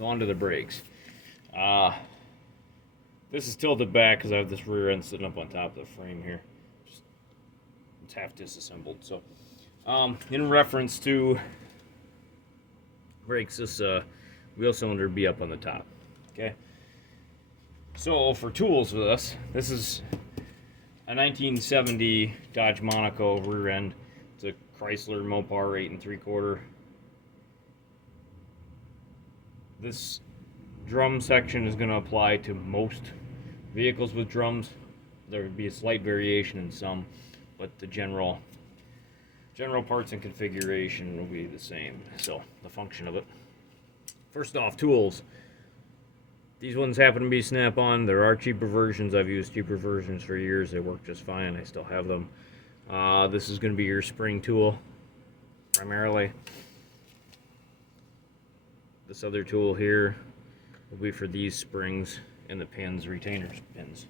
So on to the brakes. This is tilted back because I have this rear end sitting up on top of the frame here. It's half disassembled. So in reference to brakes, this wheel cylinder would be up on the top. Okay. So for tools for this is a 1970 Dodge Monaco rear end. It's a Chrysler Mopar 8 3/4. This drum section is going to apply to most vehicles with drums. There would be a slight variation in some, but the general parts and configuration will be the same. So the function of it. First off, tools. These ones happen to be snap-on. There are cheaper versions. I've used cheaper versions for years. They work just fine. I still have them. This is going to be your spring tool, primarily. This other tool here will be for these springs and the pins, retainer pins.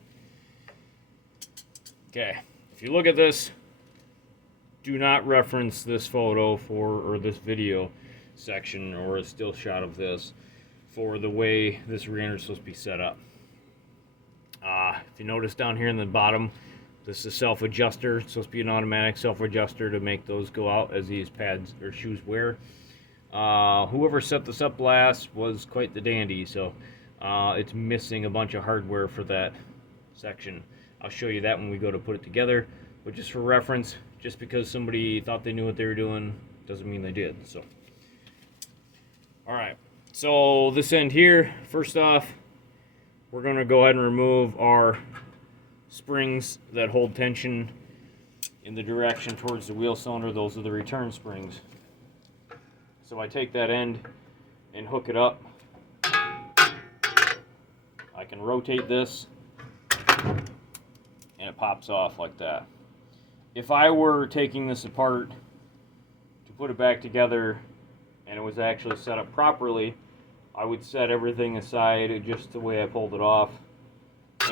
Okay, if you look at this, do not reference this photo or this video section or a still shot of this for the way this rear end is supposed to be set up. If you notice down here in the bottom, this is a self-adjuster. It's supposed to be an automatic self-adjuster to make those go out as these pads or shoes wear. Whoever set this up last was quite the dandy, so it's missing a bunch of hardware for that section. I'll show you that when we go to put it together, but just for reference, just because somebody thought they knew what they were doing doesn't mean they did. So, alright, so this end here, first off, we're going to go ahead and remove our springs that hold tension in the direction towards the wheel cylinder. Those are the return springs. So I take that end and hook it up. I can rotate this and it pops off like that. If I were taking this apart to put it back together and it was actually set up properly, I would set everything aside just the way I pulled it off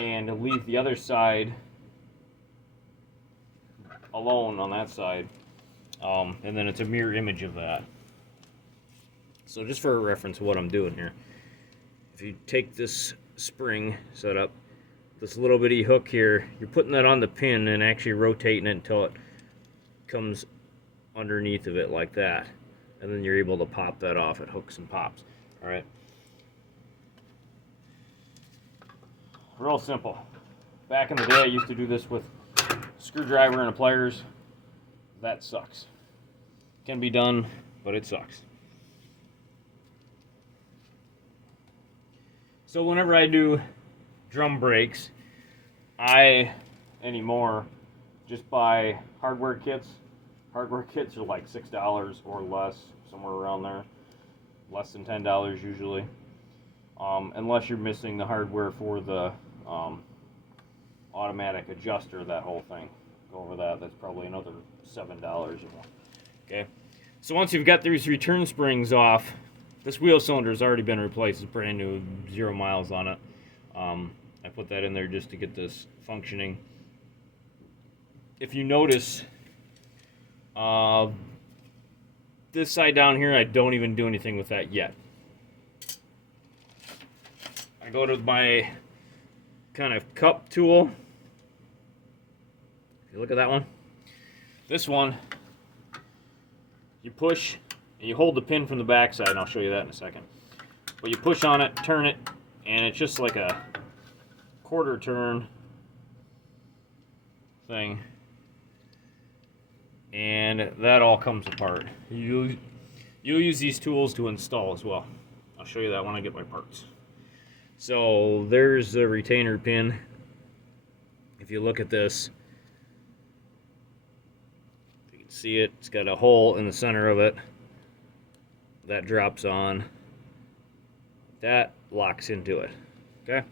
and leave the other side alone on that side, and then it's a mirror image of that. So just for a reference of what I'm doing here, if you take this spring set up, this little bitty hook here, you're putting that on the pin and actually rotating it until it comes underneath of it like that, and then you're able to pop that off. It hooks and pops. All right. Real simple. Back in the day, I used to do this with a screwdriver and a pliers. That sucks. Can be done, but it sucks. So whenever I do drum brakes, I anymore just buy hardware kits. Hardware kits are like $6 or less, somewhere around there. Less than $10 usually. Unless you're missing the hardware for the automatic adjuster, that whole thing. Go over that, that's probably another $7 or more. Okay, so once you've got these return springs off, this wheel cylinder has already been replaced. It's brand new, 0 miles on it. I put that in there just to get this functioning. If you notice, this side down here, I don't even do anything with that yet. I go to my kind of cup tool. If you look at that one, this one, you push and you hold the pin from the back side, and I'll show you that in a second. But you push on it, turn it, and it's just like a quarter turn thing, and that all comes apart. You'll use these tools to install as well. I'll show you that when I get my parts. So there's the retainer pin. If you look at this, you can see it. It's got a hole in the center of it. That drops on. That locks into it. Okay?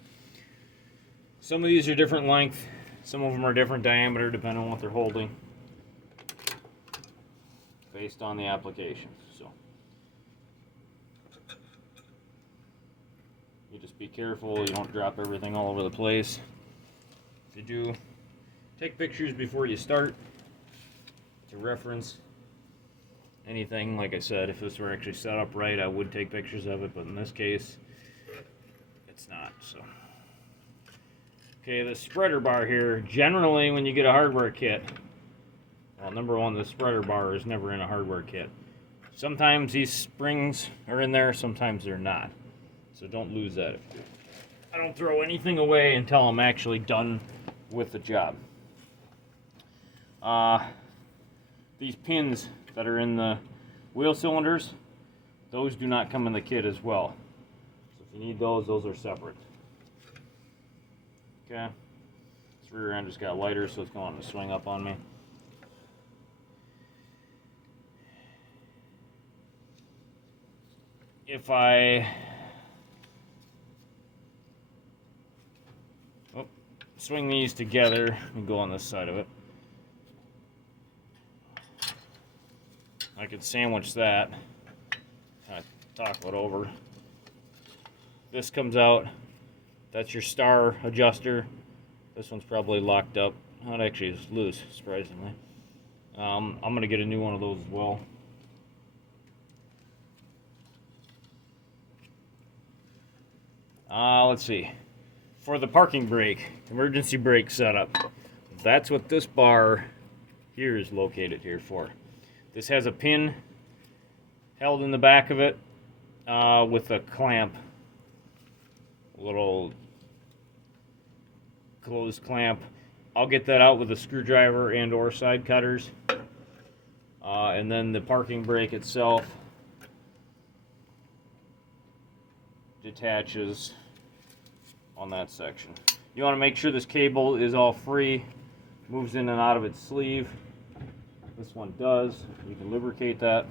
Some of these are different length. Some of them are different diameter depending on what they're holding, based on the application. So you just be careful you don't drop everything all over the place. If you do, take pictures before you start to reference, anything. Like I said, if this were actually set up right, I would take pictures of it, but in this case, it's not. So, okay, the spreader bar here, generally when you get a hardware kit, well, number one, the spreader bar is never in a hardware kit. Sometimes these springs are in there, sometimes they're not. So don't lose that. I don't throw anything away until I'm actually done with the job. These pins that are in the wheel cylinders, those do not come in the kit as well. So if you need those are separate. Okay. This rear end just got lighter, so it's going to swing up on me. If I swing these together and go on this side of it, I could sandwich that, kind of toggle it over. This comes out, that's your star adjuster. This one's probably locked up. Oh, it actually is loose, surprisingly. I'm going to get a new one of those as well. Let's see. For the parking brake, emergency brake setup, that's what this bar here is located here for. This has a pin held in the back of it with a clamp, a little closed clamp. I'll get that out with a screwdriver and or side cutters. And then the parking brake itself detaches on that section. You want to make sure this cable is all free, moves in and out of its sleeve. This one does. You can lubricate that.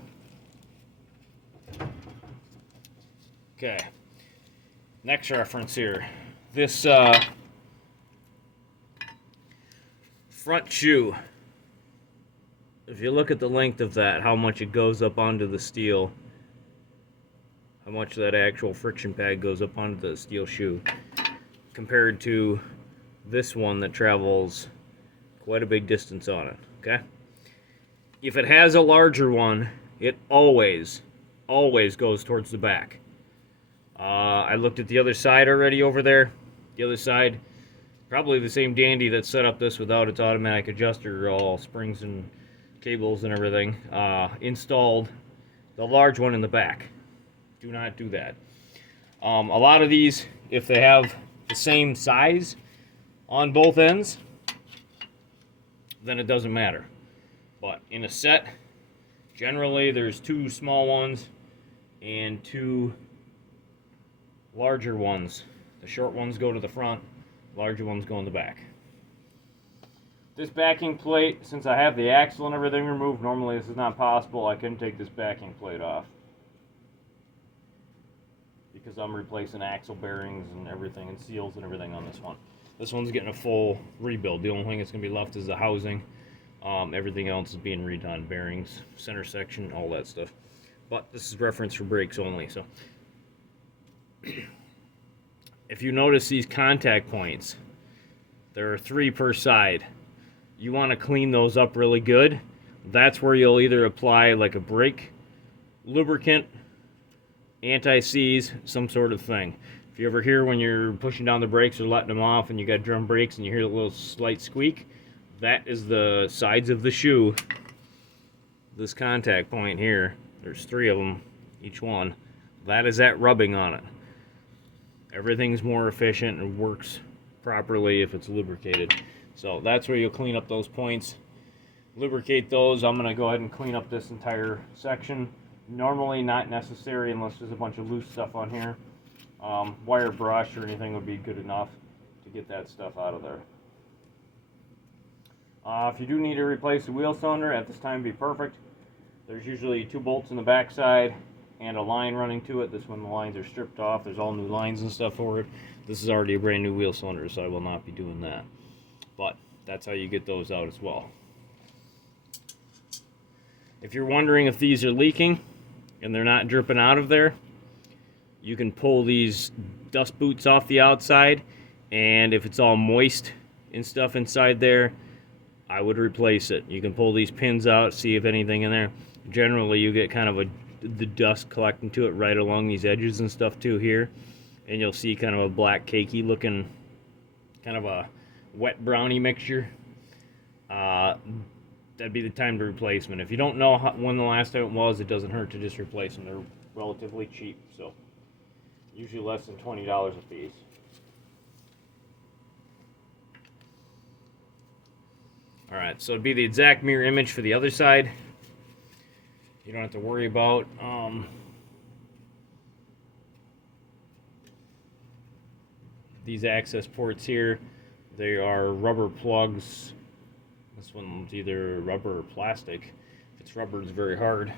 Okay. Next reference here. This front shoe. If you look at the length of that, how much it goes up onto the steel, how much that actual friction pad goes up onto the steel shoe, compared to this one that travels quite a big distance on it, okay? If it has a larger one, it always goes towards the back. I looked at the other side already over there. The other side, probably the same dandy that set up this without its automatic adjuster, all springs and cables and everything, installed the large one in the back. Do not do that. A lot of these, if they have the same size on both ends, then it doesn't matter. But in a set, generally there's two small ones and two larger ones. The short ones go to the front, larger ones go in the back. This backing plate, since I have the axle and everything removed, normally this is not possible. I couldn't take this backing plate off because I'm replacing axle bearings and everything and seals and everything on this one. This one's getting a full rebuild. The only thing that's going to be left is the housing. Everything else is being redone. Bearings, center section, all that stuff. But this is reference for brakes only. So if you notice these contact points, there are 3 per side. You want to clean those up really good. That's where you'll either apply like a brake lubricant, anti-seize, some sort of thing. If you ever hear when you're pushing down the brakes or letting them off and you got drum brakes and you hear a little slight squeak, that is the sides of the shoe. This contact point here, there's 3 of them, each one. That is that rubbing on it. Everything's more efficient and works properly if it's lubricated. So that's where you'll clean up those points. Lubricate those. I'm going to go ahead and clean up this entire section. Normally not necessary unless there's a bunch of loose stuff on here. Wire brush or anything would be good enough to get that stuff out of there. If you do need to replace the wheel cylinder, at this time be perfect. There's usually 2 bolts in the back side and a line running to it. This one the lines are stripped off. There's all new lines and stuff for it. This is already a brand new wheel cylinder, so I will not be doing that. But that's how you get those out as well. If you're wondering if these are leaking and they're not dripping out of there, you can pull these dust boots off the outside, and if it's all moist and stuff inside there, I would replace it. You can pull these pins out, see if anything in there. generally you get kind of the dust collecting to it right along these edges and stuff too here, and you'll see kind of a black cakey looking, kind of a wet brownie mixture. That'd be the time to replace them. If you don't know when the last time it was, it doesn't hurt to just replace them. They're relatively cheap, so usually less than $20 a piece. Alright, so it'd be the exact mirror image for the other side. You don't have to worry about these access ports here. They are rubber plugs. This one's either rubber or plastic. If it's rubber, it's very hard.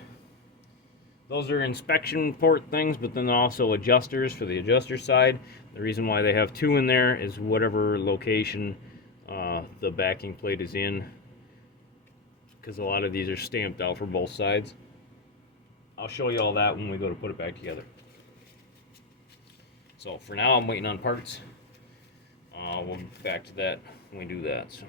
Those are inspection port things, but then also adjusters for the adjuster side. The reason why they have two in there is whatever location the backing plate is in, because a lot of these are stamped out for both sides. I'll show you all that when we go to put it back together. So for now, I'm waiting on parts. We'll be back to that when we do that. So.